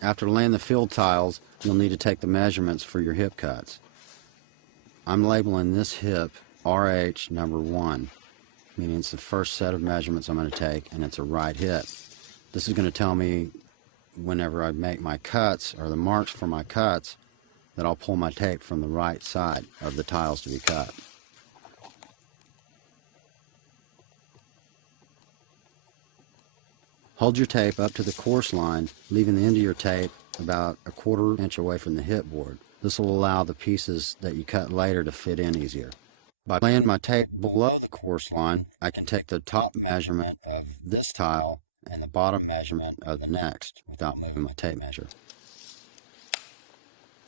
After laying the field tiles, you'll need to take the measurements for your hip cuts. I'm labeling this hip RH number 1, meaning it's the first set of measurements I'm going to take, and it's a right hip. This is going to tell me whenever I make my cuts, or the marks for my cuts, that I'll pull my tape from the right side of the tiles to be cut. Hold your tape up to the course line, leaving the end of your tape about a 1/4 inch away from the hip board. This will allow the pieces that you cut later to fit in easier. By laying my tape below the course line, I can take the top measurement of this tile and the bottom measurement of the next without moving my tape measure.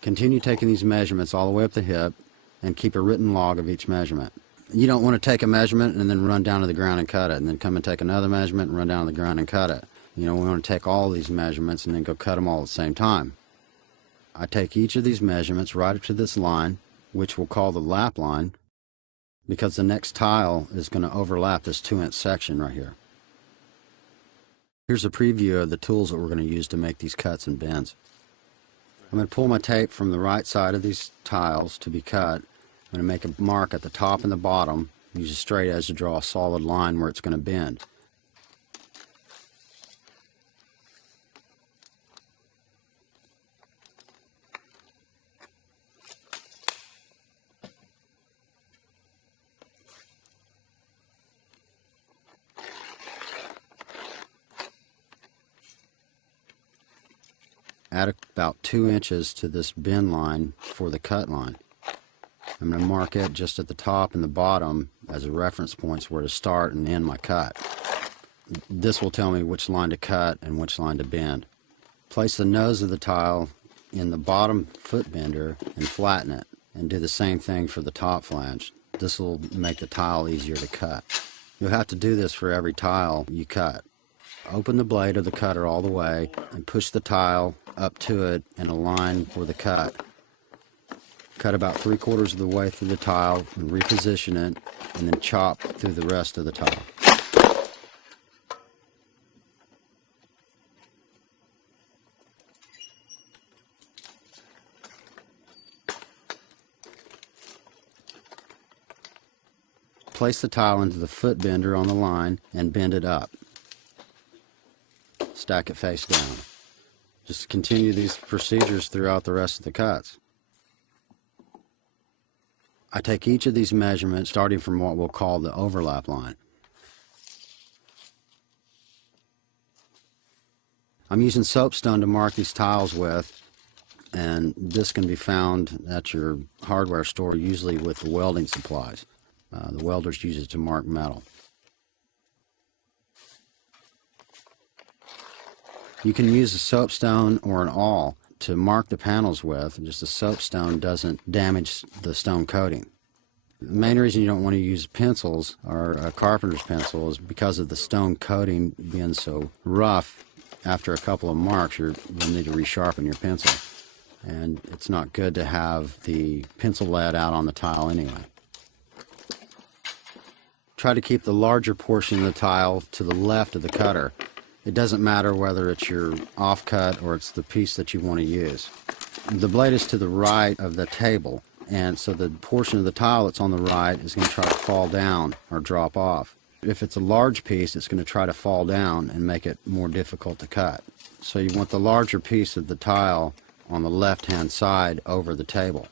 Continue taking these measurements all the way up the hip and keep a written log of each measurement. You don't want to take a measurement and then run down to the ground and cut it, and then come and take another measurement and run down to the ground and cut it. We want to take all these measurements and then go cut them all at the same time. I take each of these measurements right up to this line, which we'll call the lap line, because the next tile is going to overlap this 2-inch section right here. Here's a preview of the tools that we're going to use to make these cuts and bends. I'm going to pull my tape from the right side of these tiles to be cut. I'm going to make a mark at the top and the bottom, use a straight edge to draw a solid line where it's going to bend. Add about 2 inches to this bend line for the cut line. I'm going to mark it just at the top and the bottom as a reference points where to start and end my cut. This will tell me which line to cut and which line to bend. Place the nose of the tile in the bottom foot bender and flatten it, and do the same thing for the top flange. This will make the tile easier to cut. You'll have to do this for every tile you cut. Open the blade of the cutter all the way and push the tile up to it in a line for the cut. Cut about 3/4 of the way through the tile and reposition it, and then chop through the rest of the tile. Place the tile into the foot bender on the line and bend it up. Stack it face down. Just continue these procedures throughout the rest of the cuts. I take each of these measurements starting from what we'll call the overlap line. I'm using soapstone to mark these tiles with, and this can be found at your hardware store, usually with the welding supplies. The welders use it to mark metal. You can use a soapstone or an awl to mark the panels with. Just a soapstone doesn't damage the stone coating. The main reason you don't want to use pencils or a carpenter's pencil is because of the stone coating being so rough. After a couple of marks, you'll need to resharpen your pencil, and it's not good to have the pencil lead out on the tile anyway. Try to keep the larger portion of the tile to the left of the cutter. It doesn't matter whether it's your offcut or it's the piece that you want to use. The blade is to the right of the table, and so the portion of the tile that's on the right is going to try to fall down or drop off. If it's a large piece, it's going to try to fall down and make it more difficult to cut. So you want the larger piece of the tile on the left-hand side over the table.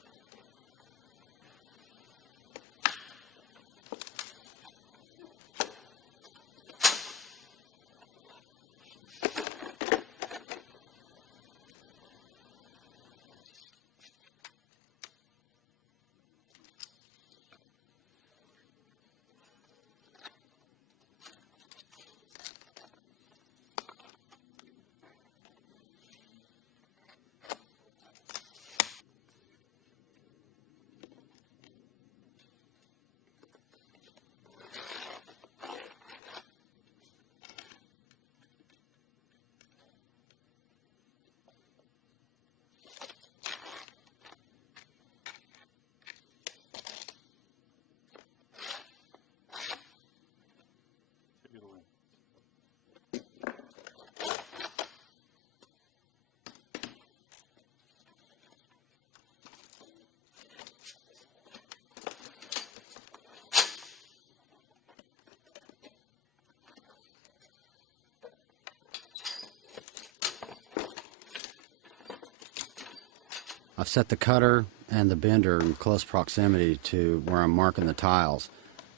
I've set the cutter and the bender in close proximity to where I'm marking the tiles.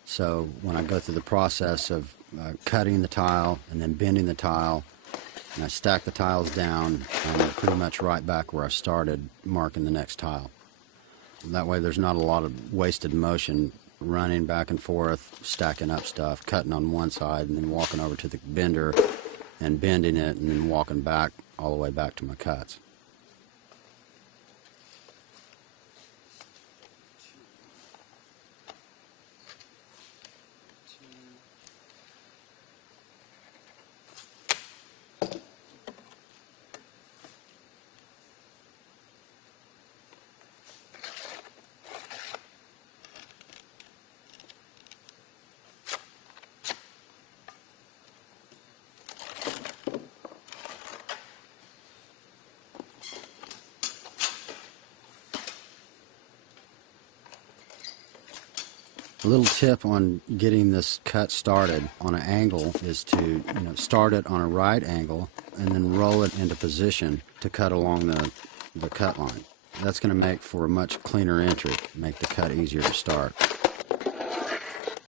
So when I go through the process of cutting the tile and then bending the tile, and I stack the tiles down, I'm pretty much right back where I started marking the next tile. That way there's not a lot of wasted motion running back and forth, stacking up stuff, cutting on one side and then walking over to the bender and bending it and then walking back all the way back to my cuts. A little tip on getting this cut started on an angle is to start it on a right angle and then roll it into position to cut along the cut line. That's going to make for a much cleaner entry, make the cut easier to start.